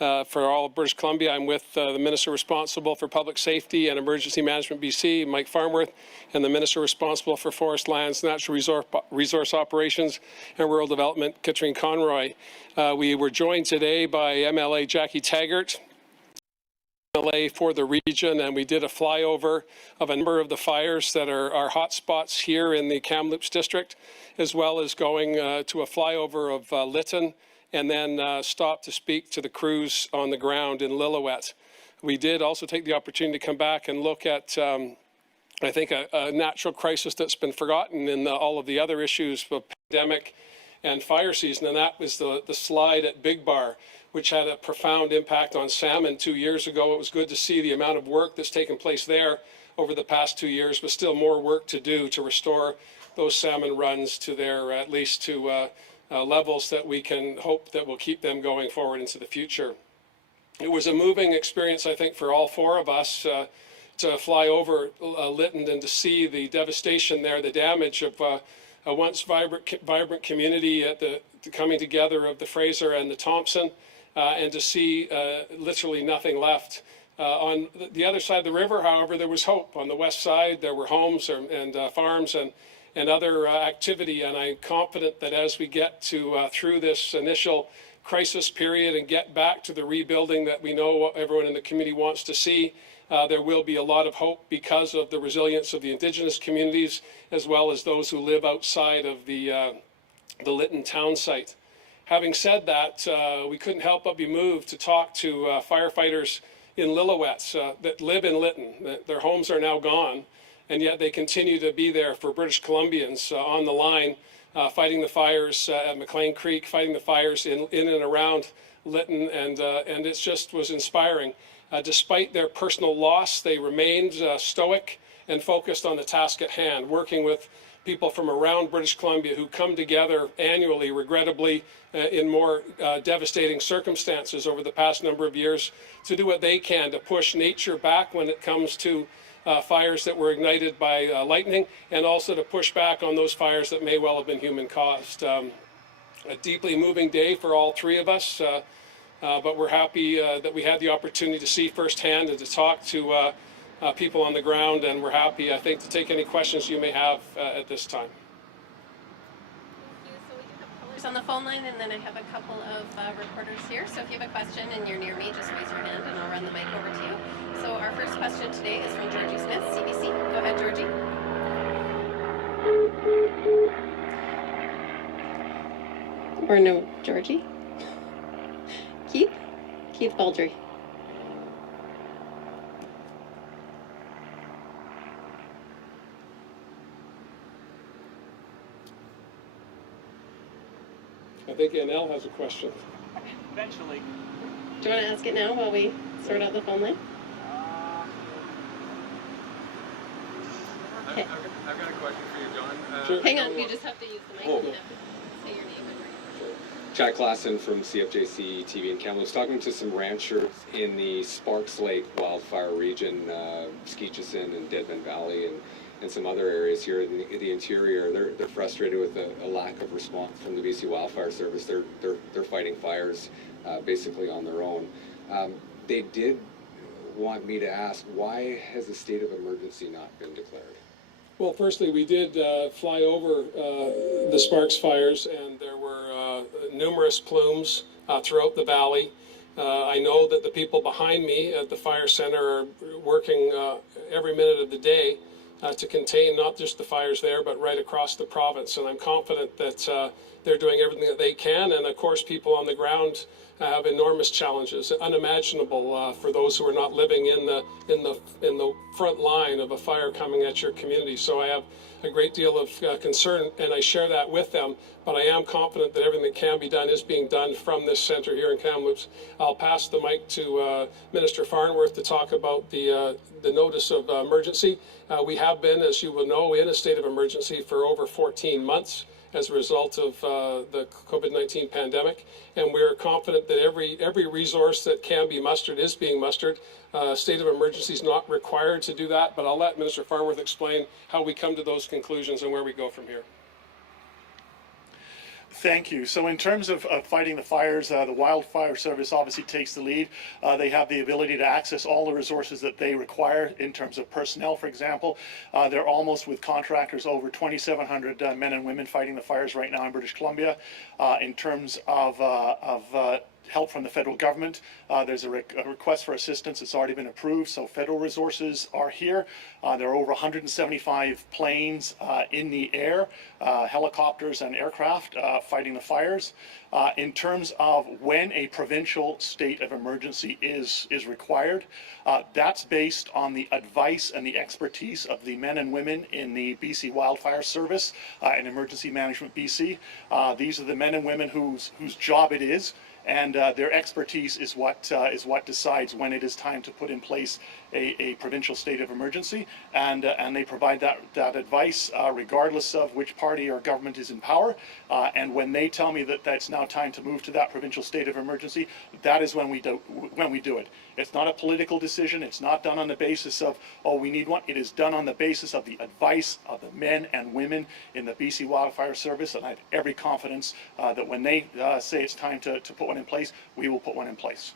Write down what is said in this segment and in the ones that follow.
for all of British Columbia. I'm with the Minister responsible for Public Safety and Emergency Management BC, Mike Farnworth, and the Minister responsible for Forest Lands, Natural Resource Operations and Rural Development, Katrine Conroy. We were joined today by MLA Jackie Taggart, MLA for the region, and we did a flyover of a number of the fires that are hot spots here in the Kamloops district, as well as going to a flyover of Lytton, and then stop to speak to the crews on the ground in Lillooet. We did also take the opportunity to come back and look at, I think, a natural crisis that's been forgotten in all of the other issues of pandemic and fire season, and that was the slide at Big Bar, which had a profound impact on salmon 2 years ago. It was good to see the amount of work that's taken place there over the past 2 years, but still more work to do to restore those salmon runs to their, at least to levels that we can hope that will keep them going forward into the future. It was a moving experience, I think, for all four of us to fly over Lytton and to see the devastation there, the damage of a once vibrant community at the coming together of the Fraser and the Thompson, and to see literally nothing left. On the other side of the river, however, there was hope. On the west side, there were homes and farms and other activity, and I'm confident that as we get to through this initial crisis period and get back to the rebuilding that we know everyone in the community wants to see, there will be a lot of hope because of the resilience of the Indigenous communities, as well as those who live outside of the Lytton town site. Having said that, we couldn't help but be moved to talk to firefighters in Lillooet that live in Lytton. Their homes are now gone, and yet they continue to be there for British Columbians on the line, fighting the fires at McLean Creek, fighting the fires in and around Lytton, and it just was inspiring. Despite their personal loss, they remained stoic and focused on the task at hand, working with people from around British Columbia who come together annually, regrettably, in more devastating circumstances over the past number of years, to do what they can to push nature back when it comes to fires that were ignited by lightning, and also to push back on those fires that may well have been human-caused. A deeply moving day for all three of us, but we're happy that we had the opportunity to see firsthand and to talk to people on the ground, and we're happy, I think, to take any questions you may have at this time. Thank you. So we do have callers on the phone line, and then I have a couple of reporters here. So if you have a question and you're near me, just raise your hand and I'll run the mic over to you. So our first question today is from Georgie Smith, CBC. Go ahead, Georgie. Or no, Georgie? Keith Baldry. I think Annelle has a question. Eventually. Do you want to ask it now while we sort out the phone line? Okay. I've got a question for you, John. Sure. Hang on, you just have to use the mic and you have to say your name and where you're from. Chad Klassen from CFJC TV in Kamloops, talking to some ranchers in the Sparks Lake wildfire region, Skeetchison and Deadman Valley, and some other areas here in the interior. They're frustrated with a lack of response from the BC Wildfire Service. They're fighting fires basically on their own. They did want me to ask, why has a state of emergency not been declared? Well, firstly, we did fly over the Sparks fires, and there were numerous plumes throughout the valley. I know that the people behind me at the fire center are working every minute of the day to contain not just the fires there, but right across the province. And I'm confident that they're doing everything that they can. And of course, people on the ground have enormous challenges, unimaginable for those who are not living in the front line of a fire coming at your community. So I have a great deal of concern, and I share that with them. But I am confident that everything that can be done is being done from this centre here in Kamloops. I'll pass the mic to Minister Farnworth to talk about the notice of emergency. We have been, as you will know, in a state of emergency for over 14 months as a result of the COVID-19 pandemic, and we're confident that every resource that can be mustered is being mustered. State of emergency is not required to do that, but I'll let Minister Farnworth explain how we come to those conclusions and where we go from here. Thank you. So in terms of fighting the fires, the Wildfire Service obviously takes the lead. They have the ability to access all the resources that they require in terms of personnel, for example. They're almost with contractors over 2,700 men and women fighting the fires right now in British Columbia. In terms of help from the federal government, there's a request for assistance. It's already been approved, so federal resources are here. There are over 175 planes in the air, helicopters and aircraft fighting the fires. In terms of when a provincial state of emergency is required, that's based on the advice and the expertise of the men and women in the BC Wildfire Service and Emergency Management BC. These are the men and women whose job it is, and their expertise is what decides when it is time to put in place a provincial state of emergency, and they provide that advice regardless of which party or government is in power. And when they tell me that it's now time to move to that provincial state of emergency, that is when we do it. It's not a political decision. It's not done on the basis of, oh, we need one. It is done on the basis of the advice of the men and women in the BC Wildfire Service, and I have every confidence that when they say it's time to put one in place, we will put one in place.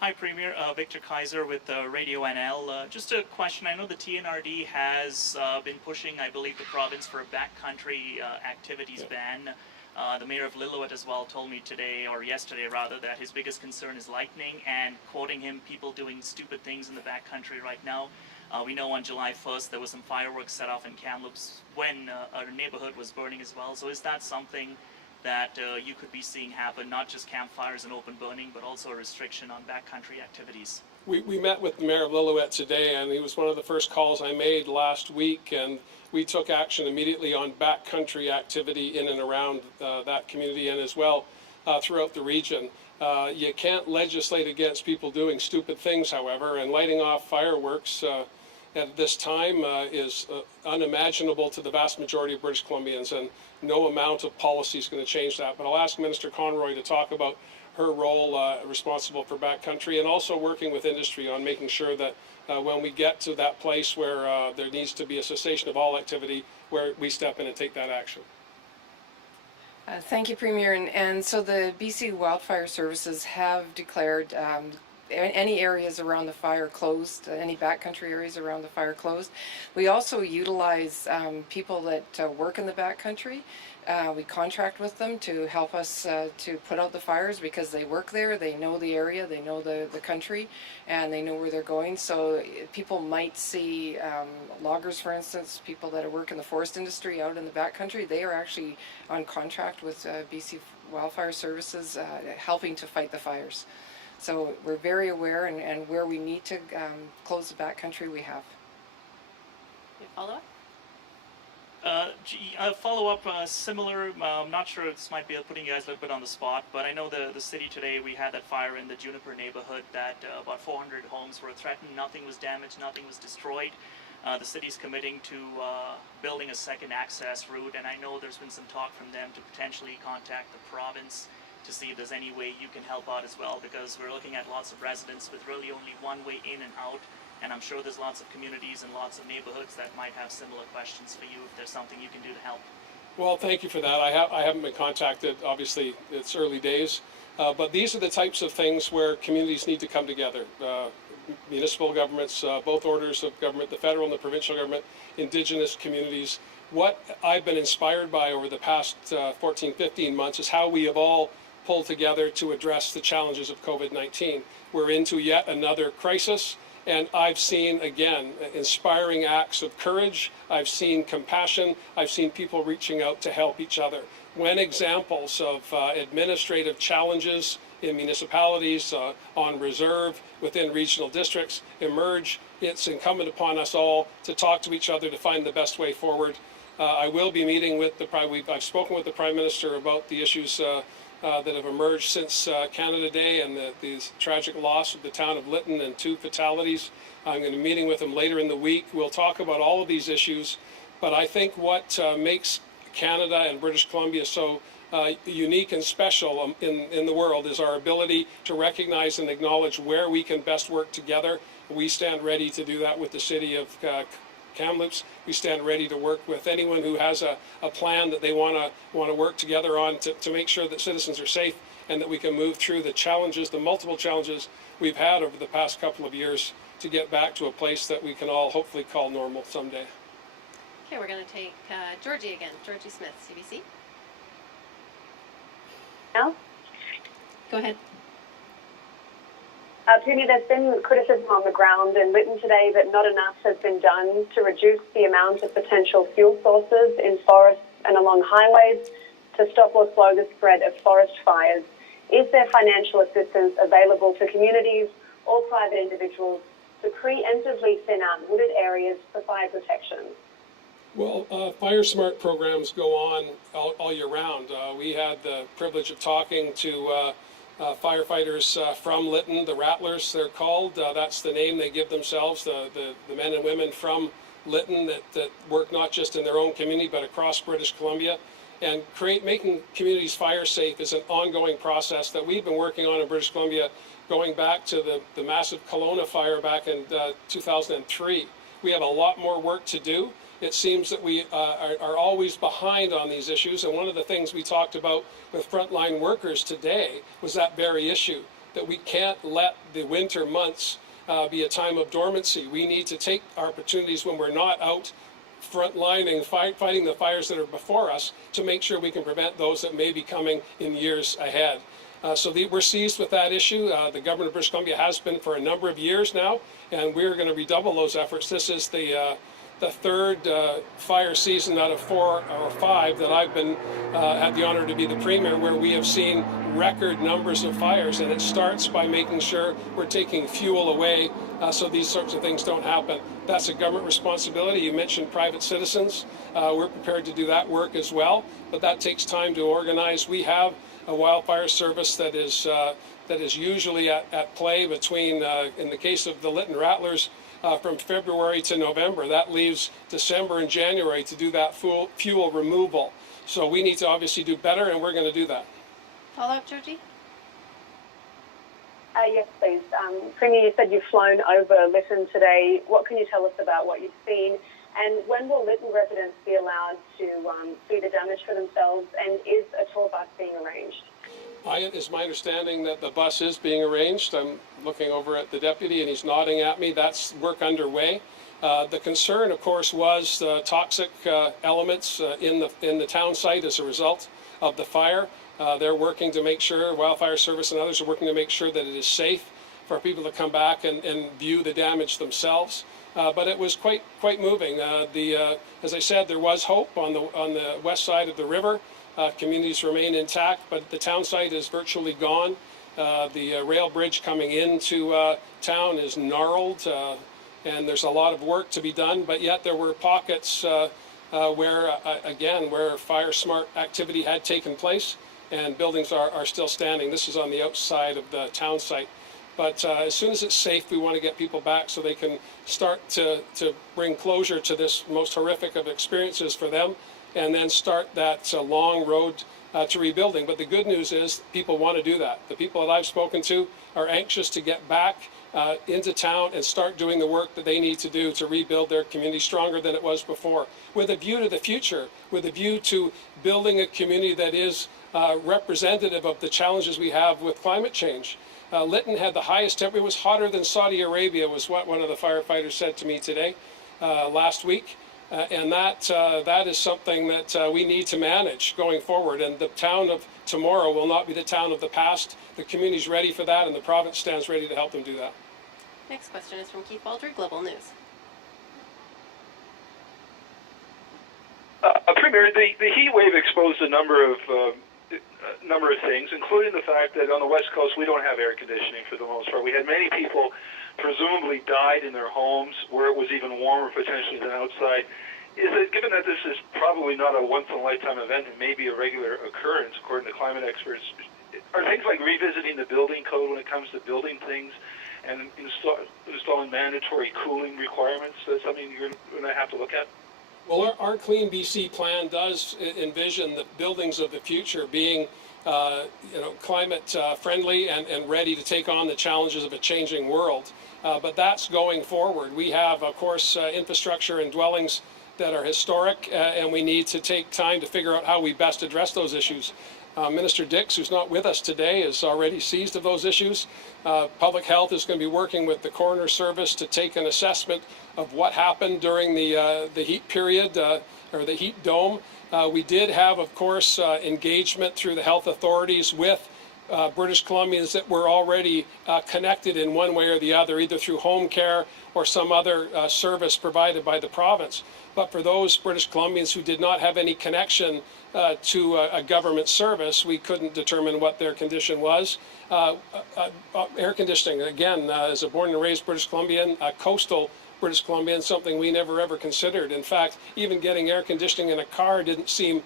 Hi, Premier. Victor Kaiser with Radio NL. Just a question. I know the TNRD has been pushing, I believe, the province for a backcountry activities ban. The mayor of Lillooet as well told me today, or yesterday rather, that his biggest concern is lightning, and quoting him, people doing stupid things in the backcountry right now. We know on July 1st there was some fireworks set off in Kamloops when a neighborhood was burning as well. So is that something that you could be seeing happen, not just campfires and open burning, but also a restriction on backcountry activities? We met with the mayor of Lillooet today, and he was one of the first calls I made last week, and we took action immediately on backcountry activity in and around that community, and as well throughout the region. You can't legislate against people doing stupid things, however, and lighting off fireworks at this time is unimaginable to the vast majority of British Columbians, and no amount of policy is going to change that. But I'll ask Minister Conroy to talk about her role responsible for backcountry, and also working with industry on making sure that when we get to that place where there needs to be a cessation of all activity, where we step in and take that action. Thank you, Premier. And so the BC Wildfire Services have declared any areas around the fire closed, any backcountry areas around the fire closed. We also utilize people that work in the backcountry. We contract with them to help us to put out the fires because they work there, they know the area, they know the country, and they know where they're going. So people might see loggers, for instance, people that work in the forest industry out in the backcountry. They are actually on contract with BC Wildfire Services helping to fight the fires. So we're very aware, and where we need to close the backcountry, we have. Follow-up? A follow-up similar, I'm not sure, this might be putting you guys a little bit on the spot, but I know the city today, we had that fire in the Juniper neighborhood that about 400 homes were threatened. Nothing was damaged, nothing was destroyed. The city's committing to building a second access route, and I know there's been some talk from them to potentially contact the province to see if there's any way you can help out as well, because we're looking at lots of residents with really only one way in and out, and I'm sure there's lots of communities and lots of neighborhoods that might have similar questions for you if there's something you can do to help. Well, thank you for that. I haven't been contacted. Obviously, it's early days, but these are the types of things where communities need to come together. Municipal governments, both orders of government, the federal and the provincial government, Indigenous communities. What I've been inspired by over the past 14, 15 months is how we have all pulled together to address the challenges of COVID-19. We're into yet another crisis, and I've seen, again, inspiring acts of courage. I've seen compassion. I've seen people reaching out to help each other. When examples of administrative challenges in municipalities, on reserve, within regional districts emerge, it's incumbent upon us all to talk to each other to find the best way forward. I will be meeting with I've spoken with the Prime Minister about the issues that have emerged since Canada Day and the tragic loss of the town of Lytton and 2 fatalities. I'm going to be meeting with him later in the week. We'll talk about all of these issues, but I think what makes Canada and British Columbia so unique and special in the world is our ability to recognize and acknowledge where we can best work together. We stand ready to do that with the city of Kamloops, we stand ready to work with anyone who has a plan that they want to work together on to make sure that citizens are safe and that we can move through the challenges, the multiple challenges we've had over the past couple of years to get back to a place that we can all hopefully call normal someday. Okay, we're going to take Georgie again. Georgie Smith, CBC. Now, Go ahead. Premier, there's been criticism on the ground in Lytton today that not enough has been done to reduce the amount of potential fuel sources in forests and along highways to stop or slow the spread of forest fires. Is there financial assistance available to communities or private individuals to preemptively thin out wooded areas for fire protection? Well, Fire Smart programs go on all year round. We had the privilege of talking to firefighters from Lytton, the Rattlers they're called. That's the name they give themselves, the men and women from Lytton that work not just in their own community but across British Columbia. And making communities fire safe is an ongoing process that we've been working on in British Columbia going back to the massive Kelowna fire back in 2003. We have a lot more work to do. It seems that we are always behind on these issues, and one of the things we talked about with frontline workers today was that very issue, that we can't let the winter months be a time of dormancy. We need to take opportunities when we're not out frontlining, fighting the fires that are before us to make sure we can prevent those that may be coming in years ahead. So we're seized with that issue. The government of British Columbia has been for a number of years now, and we're going to redouble those efforts. This is the third fire season out of 4 or 5 that I've been had the honor to be the Premier, where we have seen record numbers of fires, and it starts by making sure we're taking fuel away so these sorts of things don't happen. That's a government responsibility. You mentioned private citizens. We're prepared to do that work as well, but that takes time to organize. We have a wildfire service that is usually at play between, in the case of the Lytton Rattlers, from February to November. That leaves December and January to do that fuel removal. So we need to obviously do better, and we're going to do that. Follow up, Georgie? Yes, please. Premier, you said you've flown over Lytton today. What can you tell us about what you've seen? And when will Lytton residents be allowed to see the damage for themselves? And is a tour bus being arranged? It's my understanding that the bus is being arranged. I'm looking over at the deputy, and he's nodding at me. That's work underway. The concern, of course, was toxic elements in the town site as a result of the fire. They're working to make sure, Wildfire Service and others are working to make sure that it is safe for people to come back and view the damage themselves. But it was quite moving. As I said, there was hope on the west side of the river. Communities remain intact, but the town site is virtually gone. The rail bridge coming into town is gnarled, and there's a lot of work to be done, but yet there were pockets where fire smart activity had taken place, and buildings are still standing. This is on the outside of the town site. But as soon as it's safe, we want to get people back so they can start to bring closure to this most horrific of experiences for them, and then start that long road to rebuilding. But the good news is people want to do that. The people that I've spoken to are anxious to get back into town and start doing the work that they need to do to rebuild their community stronger than it was before, with a view to the future, with a view to building a community that is representative of the challenges we have with climate change. Lytton had the highest temperature. It was hotter than Saudi Arabia, was what one of the firefighters said to me today, last week. And that is something that we need to manage going forward. And the town of tomorrow will not be the town of the past. The community's ready for that, and the province stands ready to help them do that. Next question is from Keith Baldry, Global News. Premier, the heat wave exposed a number of things, including the fact that on the West Coast we don't have air conditioning for the most part. We had many people presumably died in their homes where it was even warmer potentially than outside. Is it, given that this is probably not a once-in-a-lifetime event and maybe a regular occurrence, according to climate experts, are things like revisiting the building code when it comes to building things and installing mandatory cooling requirements something you're going to have to look at? Well, our Clean BC plan does envision the buildings of the future being climate friendly and ready to take on the challenges of a changing world. But that's going forward. We have, of course, infrastructure and dwellings that are historic, and we need to take time to figure out how we best address those issues. Minister Dix, who's not with us today, is already seized of those issues. Public Health is going to be working with the Coroner Service to take an assessment of what happened during the heat period, or the heat dome. We did have, of course, engagement through the health authorities with British Columbians that were already connected in one way or the other, either through home care or some other service provided by the province. But for those British Columbians who did not have any connection to a government service, we couldn't determine what their condition was. Air conditioning, again, as a born and raised British Columbian, coastal British Columbian, something we never ever considered. In fact, even getting air conditioning in a car didn't seem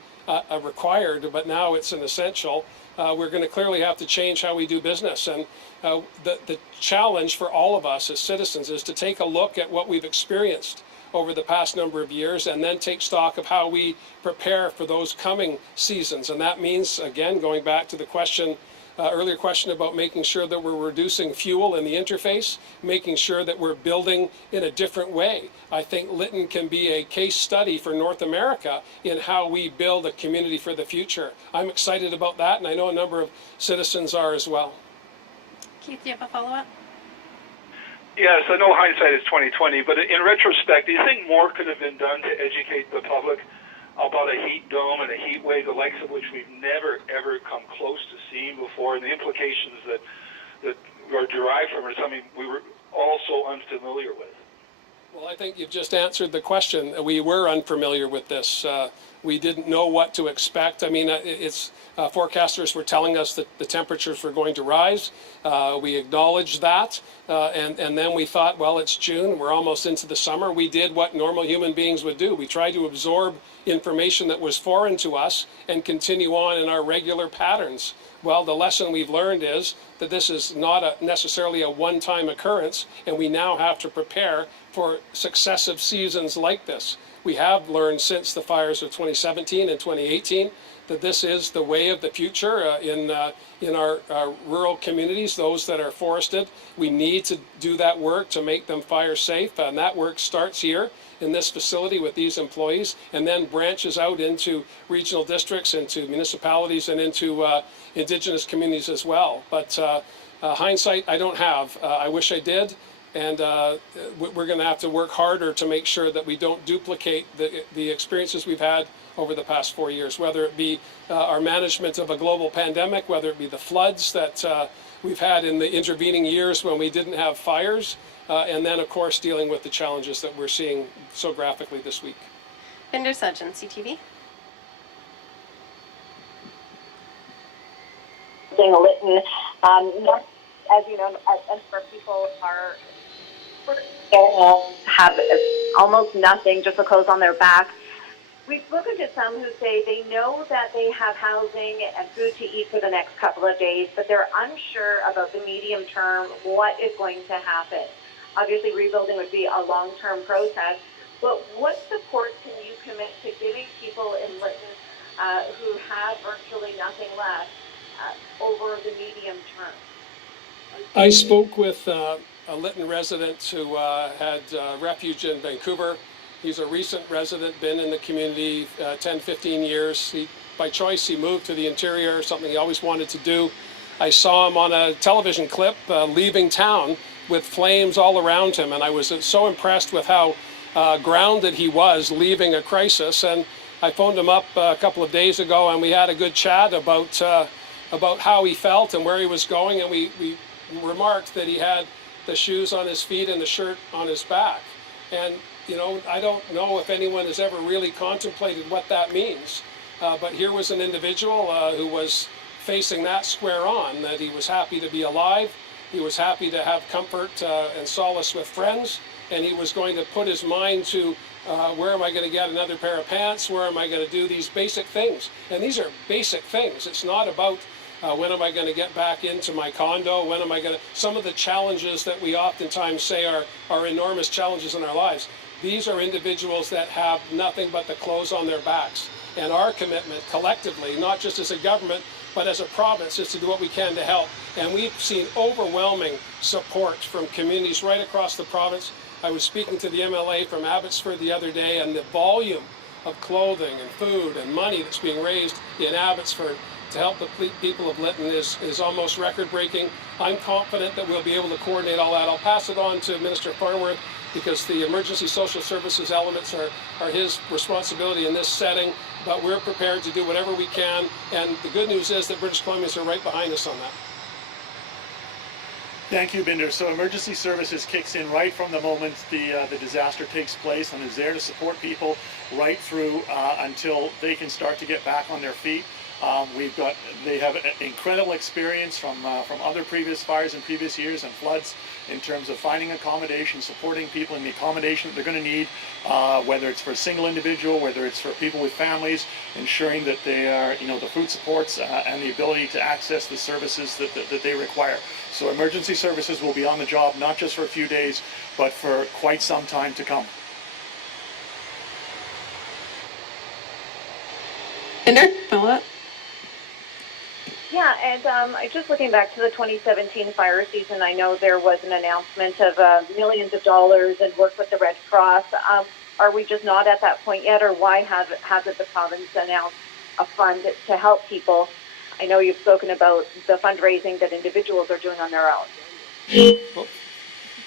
required, but now it's an essential. We're going to clearly have to change how we do business. And the challenge for all of us as citizens is to take a look at what we've experienced over the past number of years and then take stock of how we prepare for those coming seasons. And that means, again, going back to the question, earlier question about making sure that we're reducing fuel in the interface, making sure that we're building in a different way. I think Lytton can be a case study for North America in how we build a community for the future. I'm excited about that, and I know a number of citizens are as well. Keith, do you have a follow-up? Yes, I know hindsight is 20/20, but in retrospect, do you think more could have been done to educate the public about a heat dome and a heat wave, the likes of which we've never, ever come close to seeing before, and the implications that are derived from it, something we were all so unfamiliar with? Well, I think you've just answered the question. We were unfamiliar with this. We didn't know what to expect. I mean, forecasters were telling us that the temperatures were going to rise. We acknowledged that. And then we thought, well, it's June. We're almost into the summer. We did what normal human beings would do. We tried to absorb information that was foreign to us and continue on in our regular patterns. Well, the lesson we've learned is that this is not necessarily a one-time occurrence, and we now have to prepare for successive seasons like this. We have learned since the fires of 2017 and 2018 that this is the way of the future in our rural communities, those that are forested. We need to do that work to make them fire safe, and that work starts here in this facility with these employees and then branches out into regional districts, into municipalities, and into Indigenous communities as well. But hindsight I don't have. I wish I did. And we're going to have to work harder to make sure that we don't duplicate the experiences we've had over the past 4 years, whether it be our management of a global pandemic, whether it be the floods that we've had in the intervening years when we didn't have fires, and then, of course, dealing with the challenges that we're seeing so graphically this week. Binder Sutton, CTV. Lytton, as you know, as for people are have almost nothing, just the clothes on their back. We've spoken to some who say they know that they have housing and food to eat for the next couple of days, but they're unsure about the medium term, what is going to happen. Obviously, rebuilding would be a long-term process, but what support can you commit to giving people in Lytton who have virtually nothing left over the medium term? I spoke with a Lytton resident who had refuge in Vancouver. He's a recent resident, been in the community 10, 15 years. By choice, he moved to the interior, something he always wanted to do. I saw him on a television clip leaving town with flames all around him, and I was so impressed with how grounded he was leaving a crisis. And I phoned him up a couple of days ago, and we had a good chat about how he felt and where he was going, and we remarked that he had the shoes on his feet and the shirt on his back. And you know, I don't know if anyone has ever really contemplated what that means, but here was an individual who was facing that square on, that he was happy to be alive, he was happy to have comfort and solace with friends, and he was going to put his mind to where am I going to get another pair of pants, where am I going to do these basic things. And these are basic things. It's not about when am I going to get back into my condo, when am I going to, some of the challenges that we oftentimes say are enormous challenges in our lives. These are individuals that have nothing but the clothes on their backs. And our commitment collectively, not just as a government, but as a province, is to do what we can to help. And we've seen overwhelming support from communities right across the province. I was speaking to the MLA from Abbotsford the other day, and the volume of clothing and food and money that's being raised in Abbotsford to help the people of Lytton is almost record-breaking. I'm confident that we'll be able to coordinate all that. I'll pass it on to Minister Farnworth, because the emergency social services elements are his responsibility in this setting, but we're prepared to do whatever we can, and the good news is that British Columbians are right behind us on that. Thank you, Binder. So emergency services kicks in right from the moment the disaster takes place and is there to support people right through until they can start to get back on their feet. They have incredible experience from other previous fires in previous years and floods in terms of finding accommodation, supporting people in the accommodation that they're going to need, whether it's for a single individual, whether it's for people with families, ensuring that they are, the food supports and the ability to access the services that they require. So emergency services will be on the job not just for a few days, but for quite some time to come. Binder, follow-up? Yeah, and just looking back to the 2017 fire season, I know there was an announcement of millions of dollars and work with the Red Cross. Are we just not at that point yet, or why hasn't the province announced a fund to help people? I know you've spoken about the fundraising that individuals are doing on their own. Oh,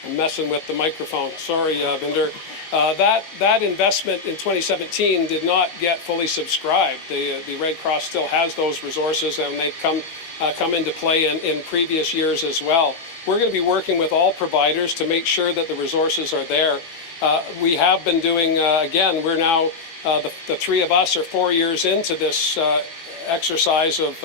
I'm messing with the microphone. Sorry, Binder. That investment in 2017 did not get fully subscribed. The Red Cross still has those resources, and they've come into play in previous years as well. We're going to be working with all providers to make sure that the resources are there. We have been doing, again, we're now, the three of us are 4 years into this exercise of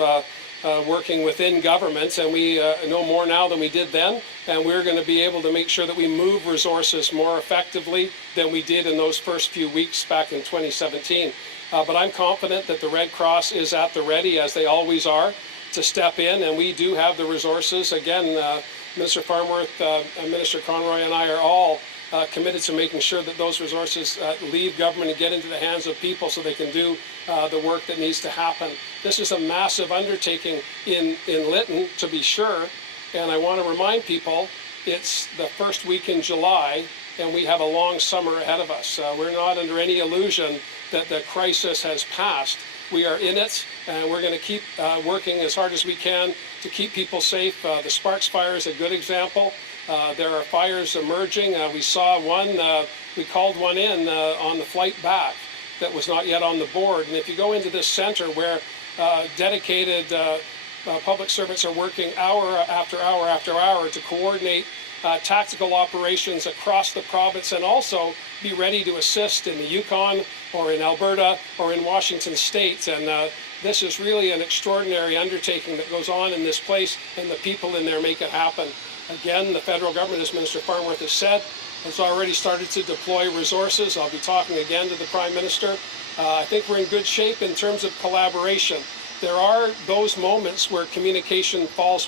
working within governments, and we know more now than we did then, and we're going to be able to make sure that we move resources more effectively than we did in those first few weeks back in 2017. But I'm confident that the Red Cross is at the ready, as they always are, to step in, and we do have the resources. Again, Minister Farnworth, Minister Conroy, and I are all committed to making sure that those resources leave government and get into the hands of people so they can do the work that needs to happen. This is a massive undertaking in Lytton, to be sure, and I want to remind people it's the first week in July and we have a long summer ahead of us. We're not under any illusion that the crisis has passed. We are in it, and we're going to keep working as hard as we can to keep people safe. The Sparks fire is a good example. There are fires emerging. We saw one, we called one in on the flight back that was not yet on the board. And if you go into this center where dedicated public servants are working hour after hour after hour to coordinate tactical operations across the province and also be ready to assist in the Yukon or in Alberta or in Washington State. And this is really an extraordinary undertaking that goes on in this place, and the people in there make it happen. Again, the federal government, as Minister Farnworth has said, has already started to deploy resources. I'll be talking again to the Prime Minister. I think we're in good shape in terms of collaboration. There are those moments where communication falls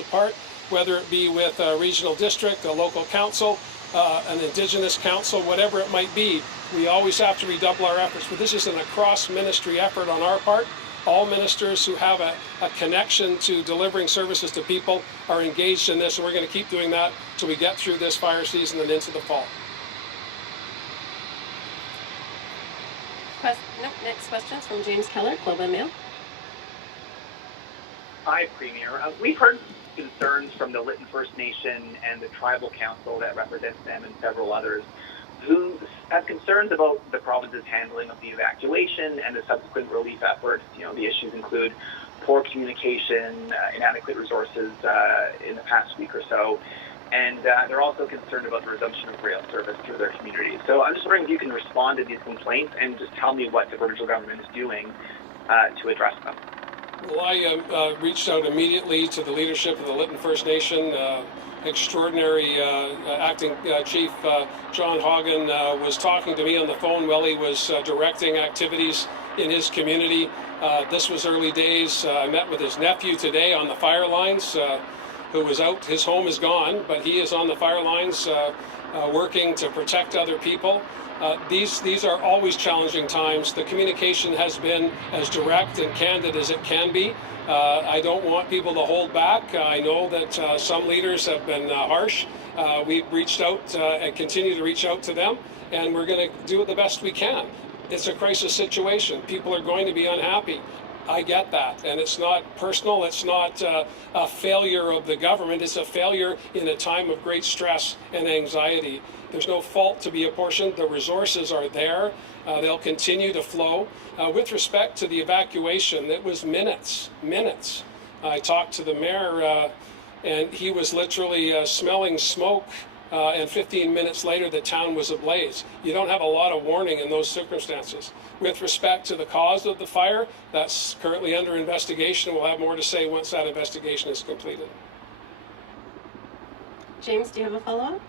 apart, whether it be with a regional district, a local council, an Indigenous council, whatever it might be. We always have to redouble our efforts, but this is a cross-ministry effort on our part. All ministers who have a connection to delivering services to people are engaged in this, and we're going to keep doing that till we get through this fire season and into the fall. Next question's from James Keller, Globe and Mail. Hi, Premier. We've heard concerns from the Lytton First Nation and the Tribal Council that represents them and several others who have concerns about the province's handling of the evacuation and the subsequent relief efforts. You know, the issues include poor communication, inadequate resources in the past week or so, and they're also concerned about the resumption of rail service through their communities. So I'm just wondering if you can respond to these complaints and just tell me what the provincial government is doing to address them. Well, I reached out immediately to the leadership of the Lytton First Nation. Extraordinary Acting Chief John Horgan was talking to me on the phone while he was directing activities in his community. This was early days. I met with his nephew today on the fire lines. who was out. His home is gone, but he is on the fire lines working to protect other people. These are always challenging times. The communication has been as direct and candid as it can be. I don't want people to hold back. I know that some leaders have been harsh. We've reached out and continue to reach out to them, and we're going to do it the best we can. It's a crisis situation. People are going to be unhappy. I get that, and it's not personal. It's not a failure of the government. It's a failure in a time of great stress and anxiety. There's no fault to be apportioned. The resources are there. They'll continue to flow. With respect to the evacuation, it was minutes. I talked to the mayor, and he was literally smelling smoke, and 15 minutes later, the town was ablaze. You don't have a lot of warning in those circumstances. With respect to the cause of the fire, that's currently under investigation. We'll have more to say once that investigation is completed. James, do you have a follow-up?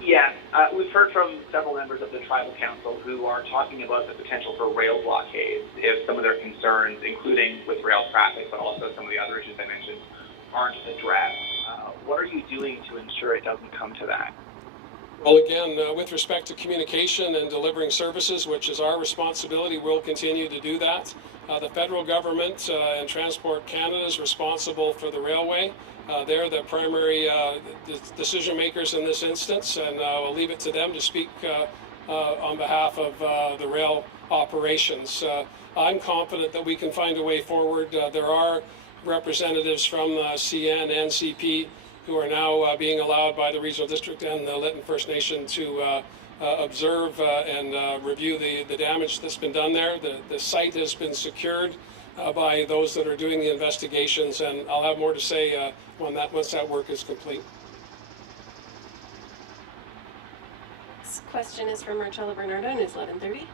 Yes, we've heard from several members of the Tribal Council who are talking about the potential for rail blockades if some of their concerns, including with rail traffic, but also some of the other issues I mentioned, aren't addressed. What are you doing to ensure it doesn't come to that? Well, again, with respect to communication and delivering services, which is our responsibility, we'll continue to do that. The federal government and Transport Canada is responsible for the railway. They're the primary decision makers in this instance, and I'll leave it to them to speak on behalf of the rail operations. I'm confident that we can find a way forward. There are representatives from CN and CP who are now being allowed by the Regional District and the Lytton First Nation to observe and review the damage that's been done there. The site has been secured by those that are doing the investigations, and I'll have more to say once that work is complete. This question is from Marcella Bernardo, News 1130.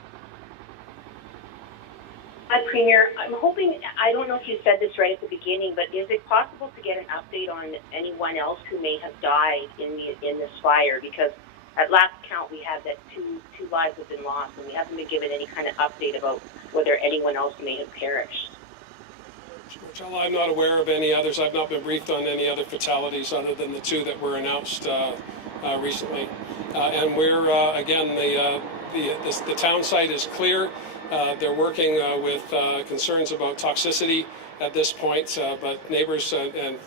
Hi, Premier. I'm hoping, I don't know if you said this right at the beginning, but is it possible to get an update on anyone else who may have died in this fire? Because at last count, we had that two lives have been lost, and we haven't been given any kind of update about whether anyone else may have perished. Marcella, I'm not aware of any others. I've not been briefed on any other fatalities other than the two that were announced recently. And we're, again, the town site is clear. They're working with concerns about toxicity at this point, but neighbors and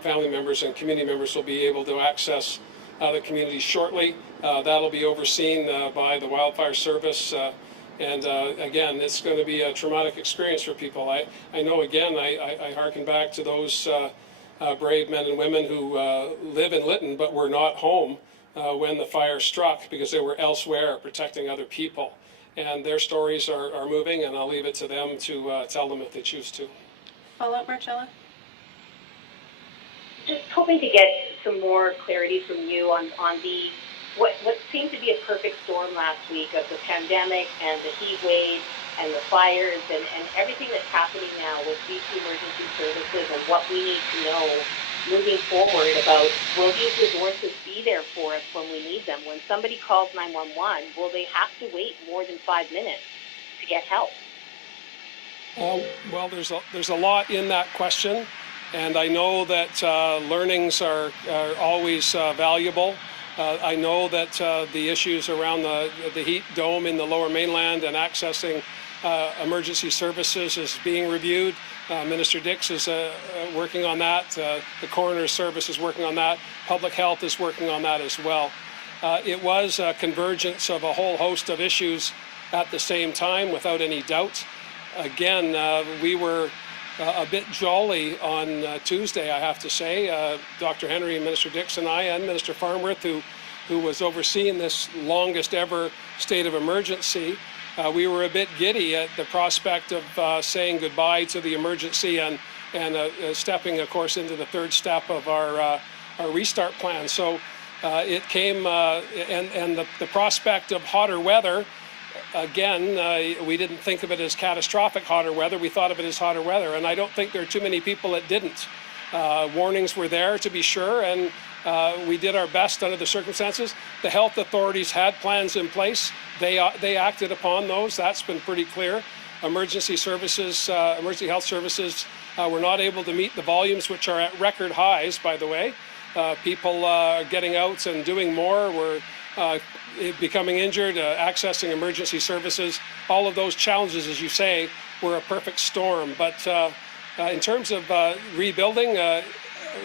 family members and community members will be able to access the community shortly. That'll be overseen by the wildfire service. And again, it's going to be a traumatic experience for people. I know, again, I hearken back to those brave men and women who live in Lytton but were not home when the fire struck because they were elsewhere protecting other people. And their stories are moving, and I'll leave it to them to tell them if they choose to. Follow-up, Marcella? Just hoping to get some more clarity from you on what seemed to be a perfect storm last week of the pandemic and the heat wave and the fires and everything that's happening now with BC Emergency Services and what we need to know moving forward about, will these resources be there for us when we need them? When somebody calls 911, will they have to wait more than 5 minutes to get help? Well, there's a lot in that question, and I know that learnings are always valuable. I know that the issues around the heat dome in the Lower Mainland and accessing emergency services is being reviewed. Minister Dix is working on that. The coroner's service is working on that. Public health is working on that as well. It was a convergence of a whole host of issues at the same time, without any doubt. Again, we were a bit jolly on Tuesday, I have to say. Dr. Henry, Minister Dix, and I, and Minister Farnworth, who was overseeing this longest ever state of emergency, we were a bit giddy at the prospect of saying goodbye to the emergency and stepping, of course, into the third step of our restart plan. So it came, and the prospect of hotter weather, again, we didn't think of it as catastrophic hotter weather. We thought of it as hotter weather, and I don't think there are too many people that didn't. Warnings were there, to be sure, and we did our best under the circumstances. The health authorities had plans in place. They acted upon those. That's been pretty clear. Emergency services, emergency health services We're not able to meet the volumes, which are at record highs, by the way. People are getting out and doing more. We're becoming injured, accessing emergency services. All of those challenges, as you say, were a perfect storm. But in terms of rebuilding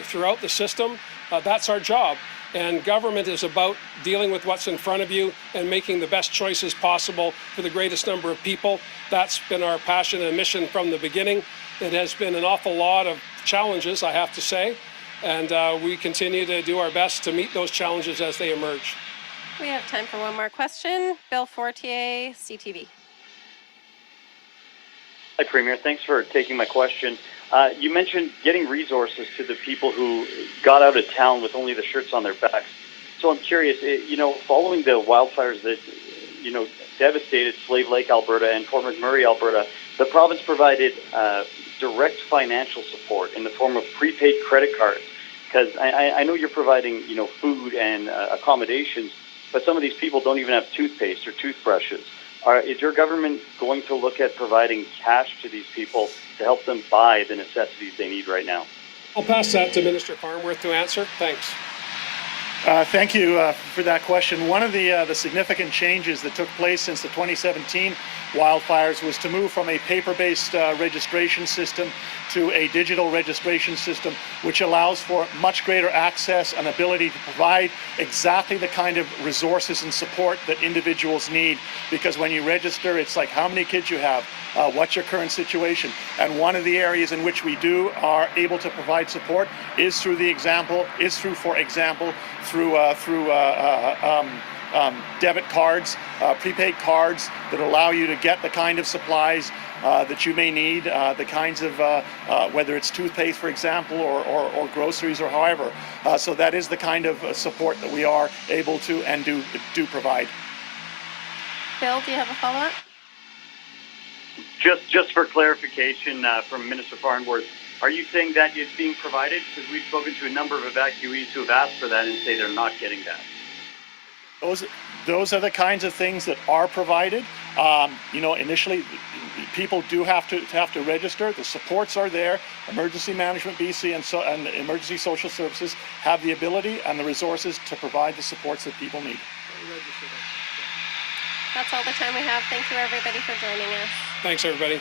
throughout the system, that's our job. And government is about dealing with what's in front of you and making the best choices possible for the greatest number of people. That's been our passion and mission from the beginning. It has been an awful lot of challenges, I have to say, and we continue to do our best to meet those challenges as they emerge. We have time for one more question. Bill Fortier, CTV. Hi, Premier. Thanks for taking my question. You mentioned getting resources to the people who got out of town with only the shirts on their backs. So I'm curious, following the wildfires that, devastated Slave Lake, Alberta and Fort McMurray, Alberta, the province provided direct financial support in the form of prepaid credit cards. Because I know you're providing, food and accommodations, but some of these people don't even have toothpaste or toothbrushes. Is your government going to look at providing cash to these people to help them buy the necessities they need right now? I'll pass that to Minister Farnworth to answer. Thanks. Thank you for that question. One of the significant changes that took place since the 2017 wildfires was to move from a paper-based registration system to a digital registration system, which allows for much greater access and ability to provide exactly the kind of resources and support that individuals need. Because when you register, it's like how many kids you have, what's your current situation. And one of the areas in which we are able to provide support is through, for example, debit cards, prepaid cards that allow you to get the kind of supplies that you may need, the kinds of, whether it's toothpaste, for example, or groceries or however. So that is the kind of support that we are able to and do provide. Bill, do you have a follow-up? Just for clarification from Minister Farnworth, are you saying that it's being provided? Because we've spoken to a number of evacuees who have asked for that and say they're not getting that. Those are the kinds of things that are provided. Initially, people do have to register. The supports are there. Emergency Management B.C. and Emergency Social Services have the ability and the resources to provide the supports that people need. That's all the time we have. Thank you, everybody, for joining us. Thanks, everybody.